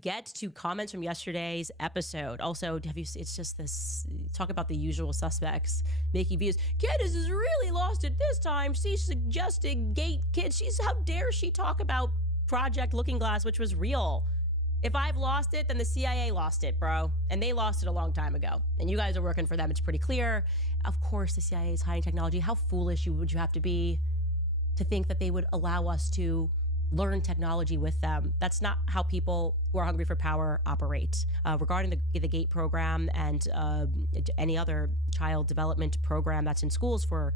Get to comments from yesterday's episode. Also, it's just this talk about the usual suspects making views. Candace is really lost it this time. She's suggesting G.A.T.E kids. How dare she talk about Project Looking Glass, which was real. If I've lost it, then the CIA lost it, bro. And they lost it a long time ago. And you guys are working for them. It's pretty clear. Of course, the CIA is hiding technology. How foolish would you have to be to think that they would allow us to learn technology with them? That's not how people who are hungry for power operate. Regarding the G.A.T.E program and any other child development program that's in schools for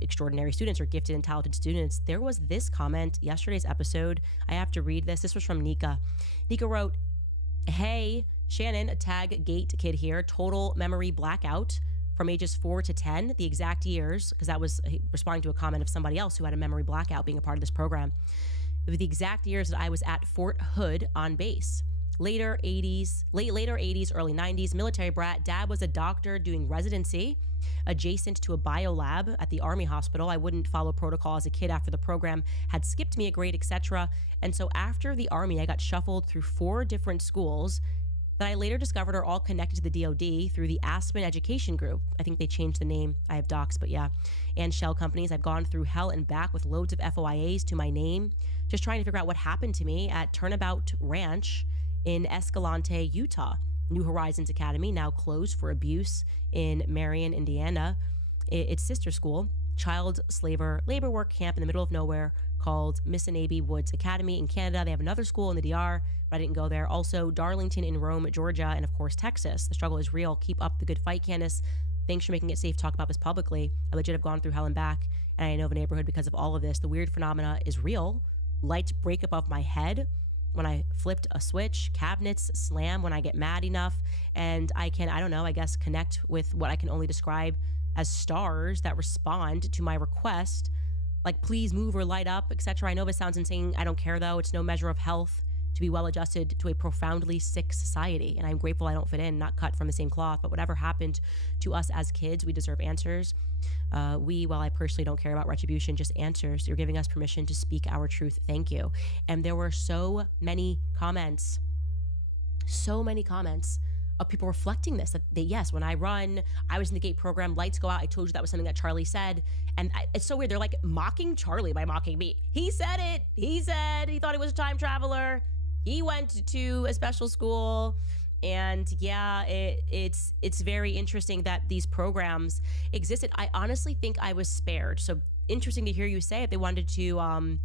extraordinary students or gifted and talented students, there was this comment yesterday's episode. I have to read this. This was from Nika. Nika wrote, "Hey, Shannon, a tag G.A.T.E kid here, total memory blackout from ages 4 to 10, the exact years," because that was responding to a comment of somebody else who had a memory blackout being a part of this program. The exact years that I was at Fort Hood on base. Later 80s, early 90s, military brat. Dad was a doctor doing residency adjacent to a bio lab at the Army hospital. I wouldn't follow protocol as a kid after the program had skipped me a grade, etc. And so after the Army, I got shuffled through 4 different schools that I later discovered are all connected to the DoD through the Aspen Education Group. I think they changed the name. I have docs, but yeah. And shell companies. I've gone through hell and back with loads of FOIAs to my name, just trying to figure out what happened to me at Turnabout Ranch in Escalante, Utah. New Horizons Academy, now closed for abuse in Marion, Indiana. Its sister school, child slaver labor work camp in the middle of nowhere called Missinaibi Woods Academy in Canada. They have another school in the DR, but I didn't go there. Also, Darlington in Rome, Georgia, and of course, Texas. The struggle is real. Keep up the good fight, Candace. Thanks for making it safe to talk about this publicly. I legit have gone through hell and back, and I know of a neighborhood because of all of this. The weird phenomena is real. Lights break above my head when I flipped a switch. Cabinets slam when I get mad enough, and I can, I guess, connect with what I can only describe as stars that respond to my request, like please move or light up, etc. I know this sounds insane. I don't care though. It's no measure of health to be well adjusted to a profoundly sick society. And I'm grateful I don't fit in, not cut from the same cloth. But whatever happened to us as kids, we deserve answers. While I personally don't care about retribution, just answers. You're giving us permission to speak our truth. Thank you. And there were so many comments of people reflecting this, that yes, when I run, I was in the G.A.T.E program, lights go out. I told you that was something that Charlie said. And it's so weird. They're like mocking Charlie by mocking me. He said it. He said he thought he was a time traveler. He went to a special school. And yeah, it's very interesting that these programs existed. I honestly think I was spared. So interesting to hear you say if they wanted to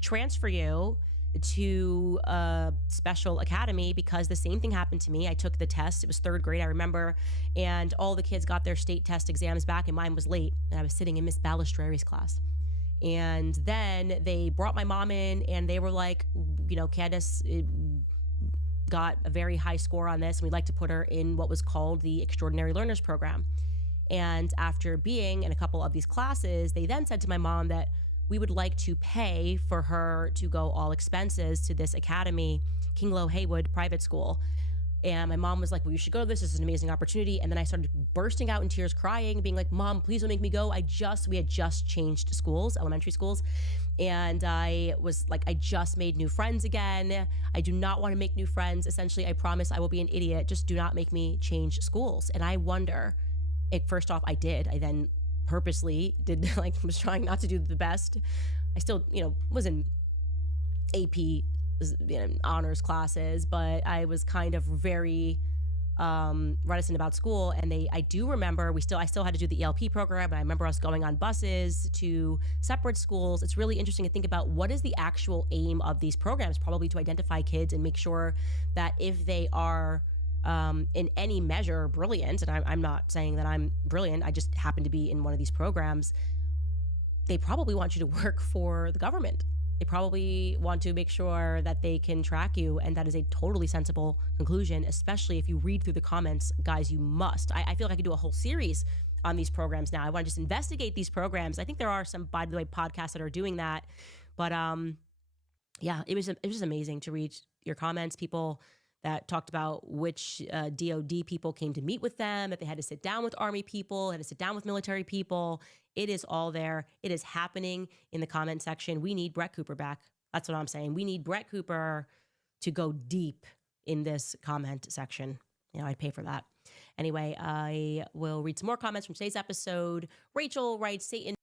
transfer you to a special academy, because the same thing happened to me. I took the test. It was 3rd grade, I remember, and all the kids got their state test exams back, and mine was late, and I was sitting in Miss Balistreri's class. And then they brought my mom in, and they were like, Candace got a very high score on this, and we'd like to put her in what was called the Extraordinary Learners Program. And after being in a couple of these classes, they then said to my mom that we would like to pay for her to go all expenses to this academy, King Low Haywood private school. And my mom was like, well, you should go to this. This is an amazing opportunity. And then I started bursting out in tears, crying, being like, Mom, please don't make me go. We had just changed schools, elementary schools. And I was like, I just made new friends again. I do not want to make new friends. Essentially, I promise I will be an idiot. Just do not make me change schools. And I wonder, first off, I did. I then purposely was trying not to do the best. I still, was in AP honors classes, but I was kind of very reticent about school. And I do remember I still had to do the ELP program, but I remember us going on buses to separate schools. It's really interesting to think about what is the actual aim of these programs, probably to identify kids and make sure that if they are in any measure brilliant, and I'm not saying that I'm brilliant, I just happen to be in one of these programs, they probably want you to work for the government. They probably want to make sure that they can track you, and that is a totally sensible conclusion, especially if you read through the comments. Guys, you must. I feel like I could do a whole series on these programs now. I want to just investigate these programs. I think there are some, by the way, podcasts that are doing that. But yeah, it was just amazing to read your comments. People that talked about which DoD people came to meet with them, that they had to sit down with Army people, had to sit down with military people. It is all there. It is happening in the comment section. We need Brett Cooper back. That's what I'm saying. We need Brett Cooper to go deep in this comment section. I'd pay for that. Anyway, I will read some more comments from today's episode. Rachel writes, Satan